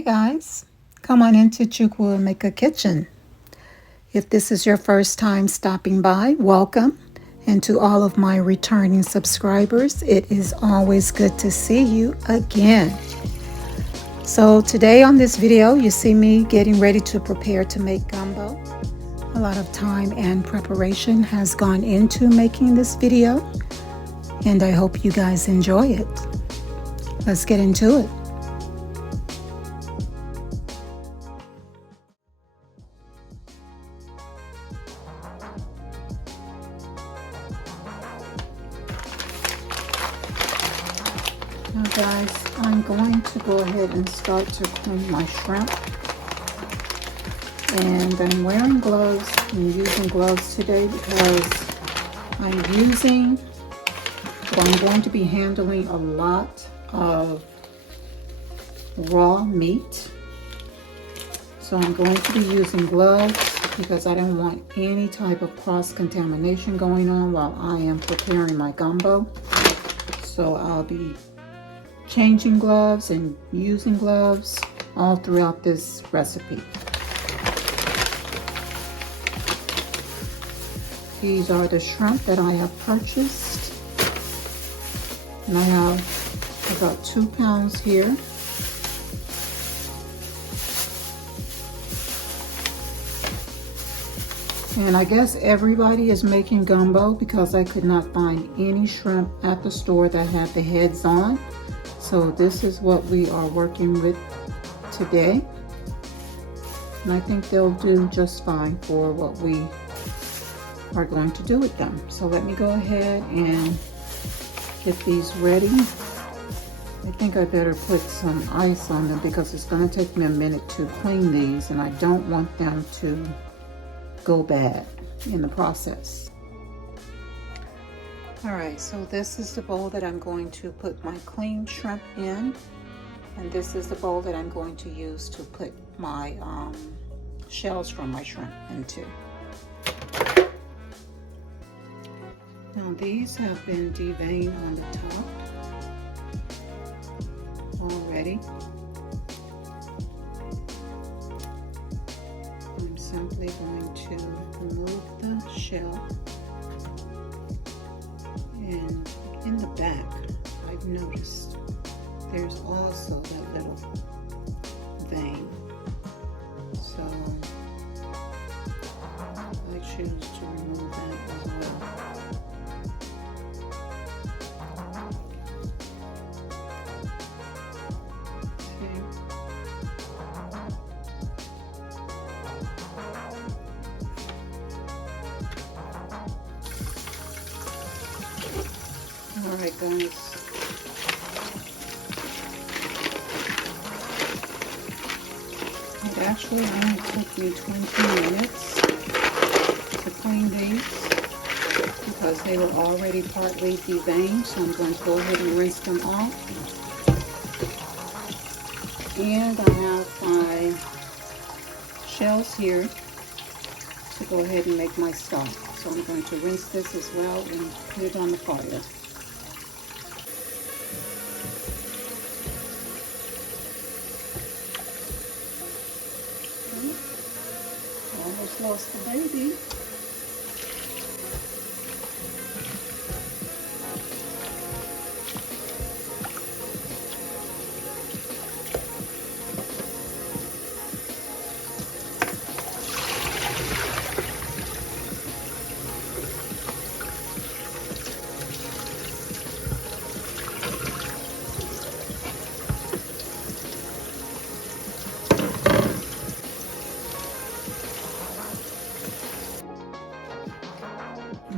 Hey guys, come on into CHUCKWUEMEKA kitchen. If this is your first time stopping by, welcome. And to all of my returning subscribers, it is always good to see you again. So today on this video, you see me getting ready to prepare to make gumbo. A lot of time and preparation has gone into making this video, and I hope you guys enjoy it. Let's get into it. Now guys, I'm going to go ahead and start to clean my shrimp. And I'm wearing gloves and using gloves today because I'm going to be handling a lot of raw meat. So I'm going to be using gloves because I don't want any type of cross-contamination going on while I am preparing my gumbo. So I'll be changing gloves and using gloves all throughout this recipe. These are the shrimp that I have purchased. And I have about 2 pounds here. And I guess everybody is making gumbo because I could not find any shrimp at the store that had the heads on. So this is what we are working with today. And I think they'll do just fine for what we are going to do with them. So let me go ahead and get these ready. I think I better put some ice on them because it's going to take me a minute to clean these, and I don't want them to go bad in the process. All right, so this is the bowl that I'm going to put my clean shrimp in, and this is the bowl that I'm going to use to put my shells from my shrimp into. Now these have been deveined on the top already. I'm simply going to remove the shell, and in the back I've noticed there's also that little vein, so I choose to remove that as well. Alright guys, it actually only took me 20 minutes to clean these because they were already partly deveined, so I'm going to go ahead and rinse them off. And I have my shells here to go ahead and make my stock. So I'm going to rinse this as well and put it on the fire. Almost lost the baby.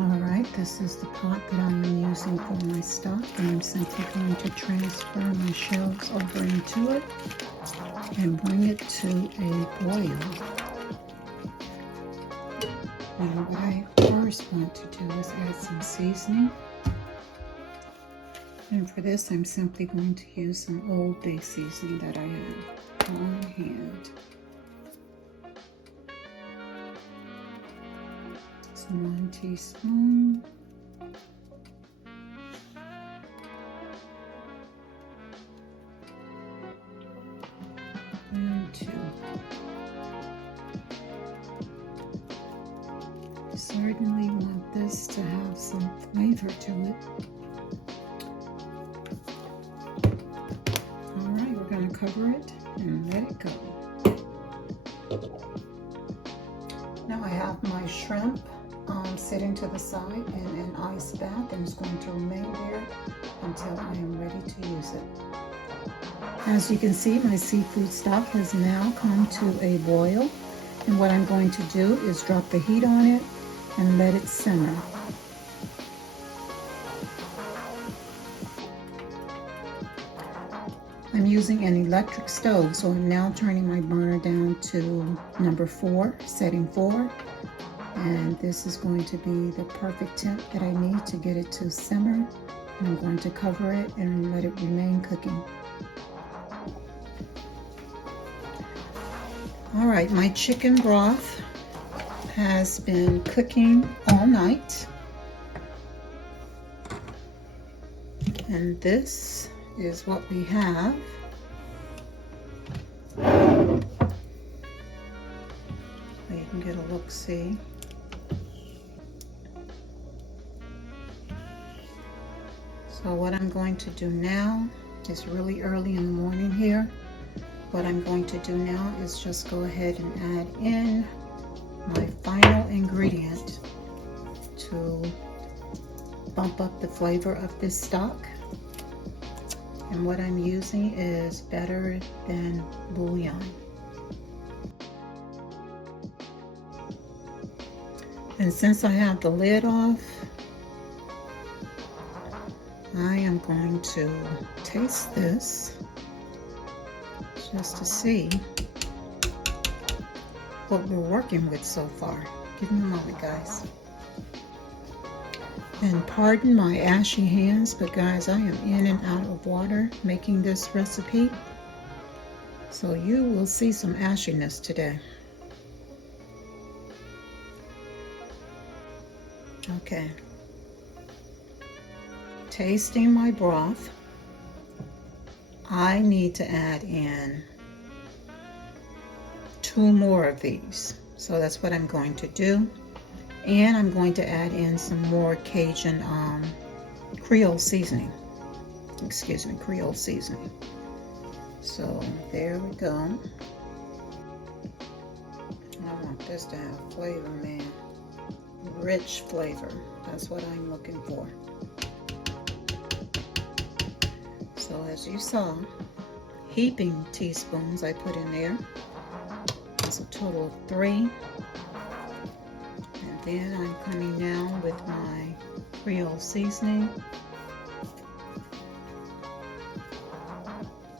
Alright, this is the pot that I'm using for my stock, and I'm simply going to transfer my shells over into it and bring it to a boil. Now what I first want to do is add some seasoning. And for this I'm simply going to use some Old Bay seasoning that I have on hand. So 1 teaspoon. to certainly want this to have some flavor to it. All right, we're going to cover it and let it go. Now I have my shrimp sitting to the side in an ice bath, and it's going to remain there until I am ready to use it. As you can see, my seafood stock has now come to a boil, and what I'm going to do is drop the heat on it and let it simmer. I'm using an electric stove, so I'm now turning my burner down to number 4, setting 4. And this is going to be the perfect temp that I need to get it to simmer. And I'm going to cover it and let it remain cooking. All right, my chicken broth has been cooking all night. And this is what we have. So you can get a look-see. So what I'm going to do now, it's really early in the morning here. What I'm going to do now is just go ahead and add in my final ingredient to bump up the flavor of this stock. And what I'm using is better than bouillon. And since I have the lid off, I am going to taste this just to see what we're working with so far. Give me a moment, guys. And pardon my ashy hands, but guys, I am in and out of water making this recipe. So you will see some ashiness today. Okay. Tasting my broth, I need to add in 2 more of these. So that's what I'm going to do. And I'm going to add in some more Cajun Creole seasoning. Excuse me, Creole seasoning. So there we go. I want this to have flavor, man. Rich flavor. That's what I'm looking for. So as you saw, heaping teaspoons I put in there. That's a total of 3. And then I'm coming now with my Creole seasoning.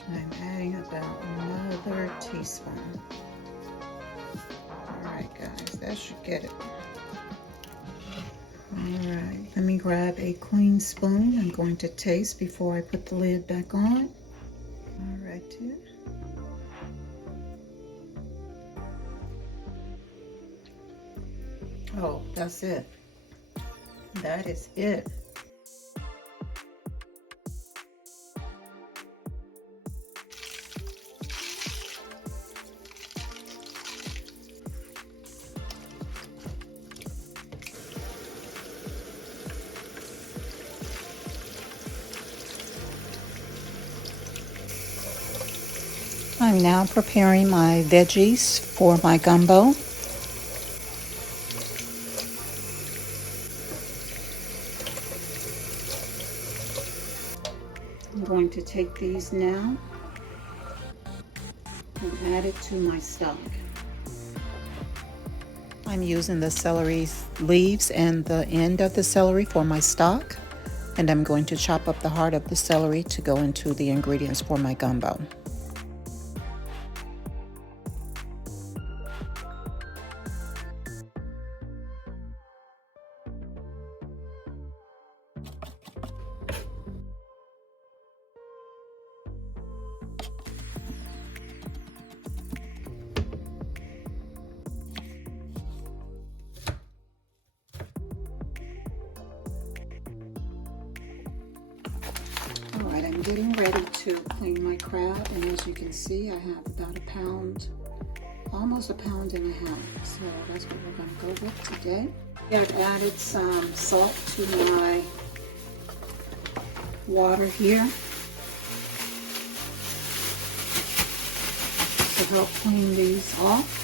I'm adding about another teaspoon. Alright guys, that should get it. Alright, let me grab a clean spoon. I'm going to taste before I put the lid back on. Alright, here. Oh, that's it. That is it. I'm now preparing my veggies for my gumbo. I'm going to take these now and add it to my stock. I'm using the celery leaves and the end of the celery for my stock, and I'm going to chop up the heart of the celery to go into the ingredients for my gumbo. getting ready to clean my crab, and as you can see, I have about a pound, almost a pound and a half. So that's what we're going to go with today. I've added some salt to my water here to help clean these off.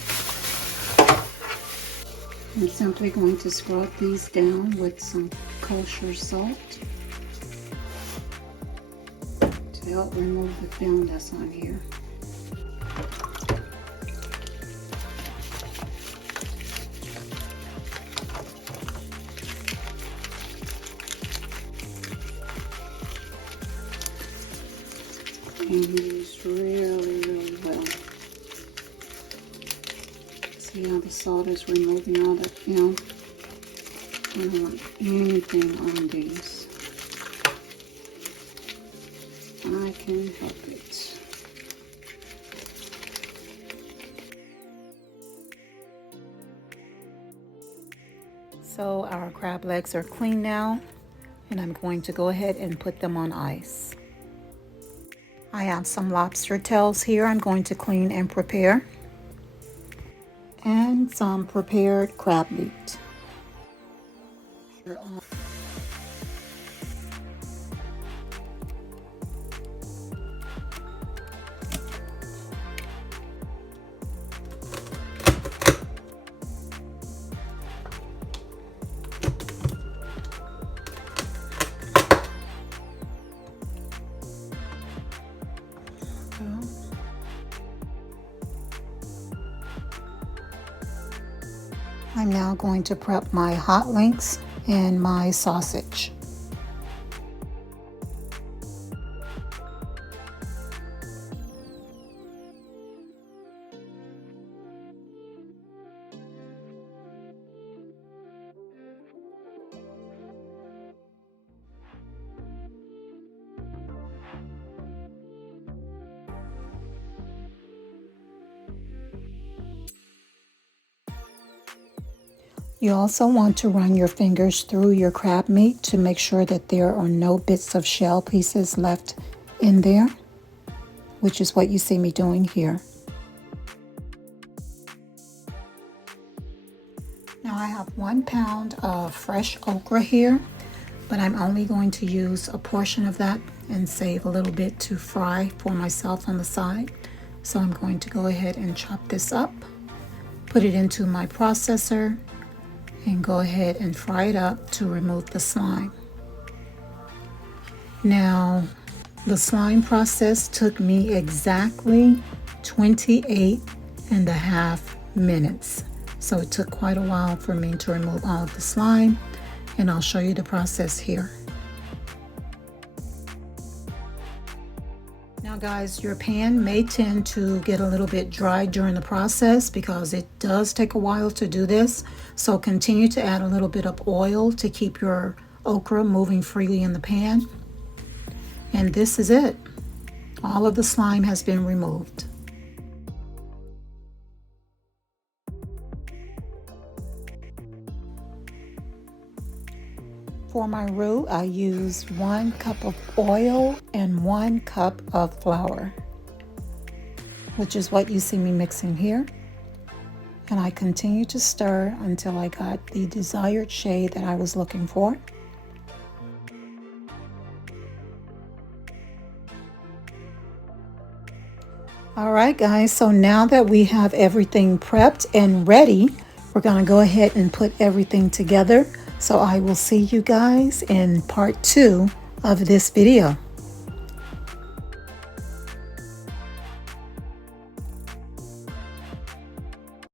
I'm simply going to scrub these down with some kosher salt to help remove the film that's on here. And use really well. See how the salt is removing all that film? I don't want anything on these. I can help it. So our crab legs are clean now, and I'm going to go ahead and put them on ice. I have some lobster tails here I'm going to clean and prepare, and some prepared crab meat. I'm now going to prep my hot links and my sausage. You also want to run your fingers through your crab meat to make sure that there are no bits of shell pieces left in there, which is what you see me doing here. Now I have 1 pound of fresh okra here, but I'm only going to use a portion of that and save a little bit to fry for myself on the side. So I'm going to go ahead and chop this up, put it into my processor, and go ahead and fry it up to remove the slime. Now, the slime process took me exactly 28.5 minutes. So it took quite a while for me to remove all of the slime, and I'll show you the process here. Now guys, your pan may tend to get a little bit dry during the process because it does take a while to do this. So continue to add a little bit of oil to keep your okra moving freely in the pan. And this is it. All of the slime has been removed. For my roux, I use 1 cup of oil and 1 cup of flour, which is what you see me mixing here. And I continue to stir until I got the desired shade that I was looking for. All right, guys, so now that we have everything prepped and ready, we're gonna go ahead and put everything together. So I will see you guys in part 2 of this video.